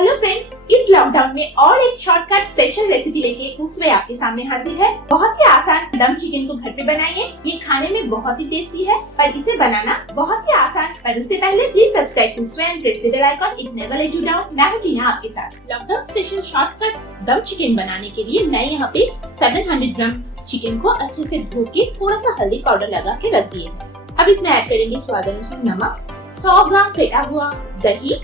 Hello friends, इस lockdown में और एक शॉर्टकट स्पेशल रेसिपी लेके कुक्स वे आपके सामने हाजिर है। बहुत ही आसान दम चिकन को घर पे बनाइए। ये खाने में बहुत ही टेस्टी है, पर इसे बनाना बहुत ही आसान। पर उससे पहले please subscribe Cooks Way and press the bell icon. It never let you down. मैं हूं टीना आपके साथ। Lockdown special shortcut dum chicken बनाने के लिए मैं यहाँ पे 700 ग्राम चिकन को अच्छे से धो के थोड़ा सा हल्दी पाउडर लगा के रख दिए है। अब इसमें ऐड करेंगे स्वाद अनुसार नमक, 100 ग्राम फेटा हुआ दही।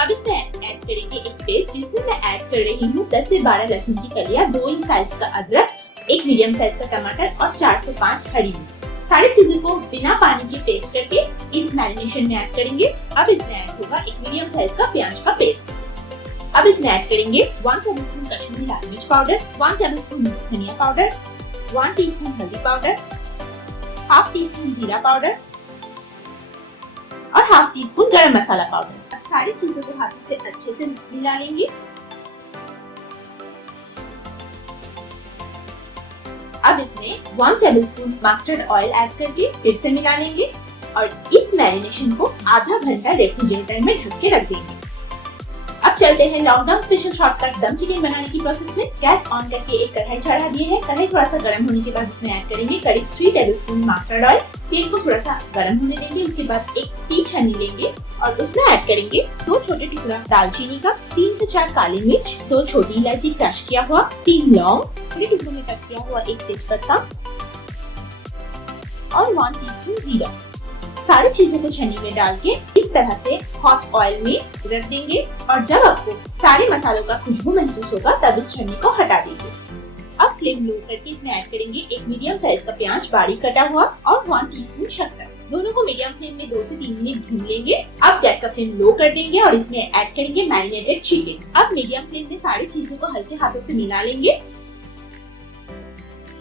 अब इसमें ऐड करेंगे एक पेस्ट जिसमें मैं ऐड कर रही हूँ 10 से 12 लहसुन की कलियां, 2 इंच साइज का अदरक, एक मीडियम साइज का टमाटर और 4 से 5 हरी मिर्च। सारी चीजों को बिना पानी के पेस्ट करके इस मैरिनेशन में ऐड करेंगे। अब इसमें ऐड होगा एक मीडियम साइज का प्याज का पेस्ट। अब इसमें ऐड करेंगे 1 टेबलस्पून कश्मीरी लाल मिर्च पाउडर, 1 टेबलस्पून धनिया पाउडर, 1 टीस्पून हल्दी पाउडर, हाफ टी स्पून जीरा पाउडर और हाफ टी स्पून गरम मसाला पाउडर। अब सारी चीजों को हाथों से अच्छे से मिला लेंगे। अब इसमें 1 टेबलस्पून मस्टर्ड ऑयल ऐड करके फिर से मिला लेंगे और इस मैरिनेशन को आधा घंटा रेफ्रिजरेटर में ढक के रख देंगे। अब चलते हैं lockdown special shortcut dum chicken बनाने की प्रोसेस में। गैस ऑन करके एक कढ़ाई चढ़ा दिए है। कढ़ाई थोड़ा सा गर्म होने के बाद उसमें ऐड करेंगे करीब 3 टेबलस्पून मस्टर्ड ऑयल। तेल को थोड़ा सा गर्म होने देंगे। उसके बाद एक टी छन्नी लेंगे और उसमें ऐड करेंगे 2 छोटे टुकड़ा दालचीनी का, 3 से 4 काली मिर्च, 2 छोटी इलायची क्रश किया हुआ, 3 लौंग, छोटे टुकड़ों में कट किया हुआ 1 तेजपत्ता और 1 टीस्पून जीरा। सारी चीजों को छन्नी में डाल के इस तरह से हॉट ऑयल में रख देंगे और जब आपको सारे मसालों का खुशबू महसूस होगा तब इस छन्नी को हटा देंगे। अब फ्लेम लो करके इसमें ऐड करेंगे एक मीडियम साइज का प्याज बारीक कटा हुआ और 1 टीस्पून शक्कर। दोनों को मीडियम फ्लेम में 2 से 3 मिनट भून लेंगे। अब गैस का फ्लेम लो कर देंगे और इसमें ऐड करेंगे मैरिनेटेड चिकन। अब मीडियम फ्लेम में सारी चीजों को हल्के हाथों से मिला लेंगे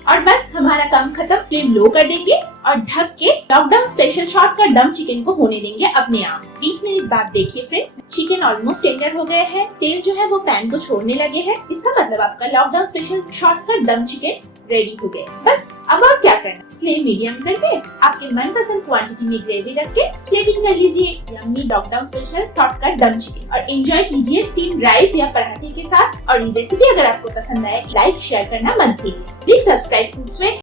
और बस हमारा काम खत्म। फ्लेम लो कर देंगे और ढक के lockdown special shortcut dum chicken को होने देंगे अपने आप। 20 मिनट बाद देखिए फ्रेंड्स, चिकन ऑलमोस्ट टेंडर हो गए हैं। तेल जो है वो पैन को छोड़ने लगे हैं। इसका मतलब आपका lockdown special shortcut dum chicken ready हो गया। बस अब और क्या करना, फ्लेम मीडियम करके आपके मनपसंद क्वांटिटी में ग्रेवी रख के प्लेटिंग कर लीजिए yummy lockdown special shortcut dum chicken और एंजॉय कीजिए स्टीम राइस या पराठे के साथ। और ये रेसिपी अगर आपको पसंद आए, लाइक शेयर करना मत भूलिए। Please subscribe Cooks way.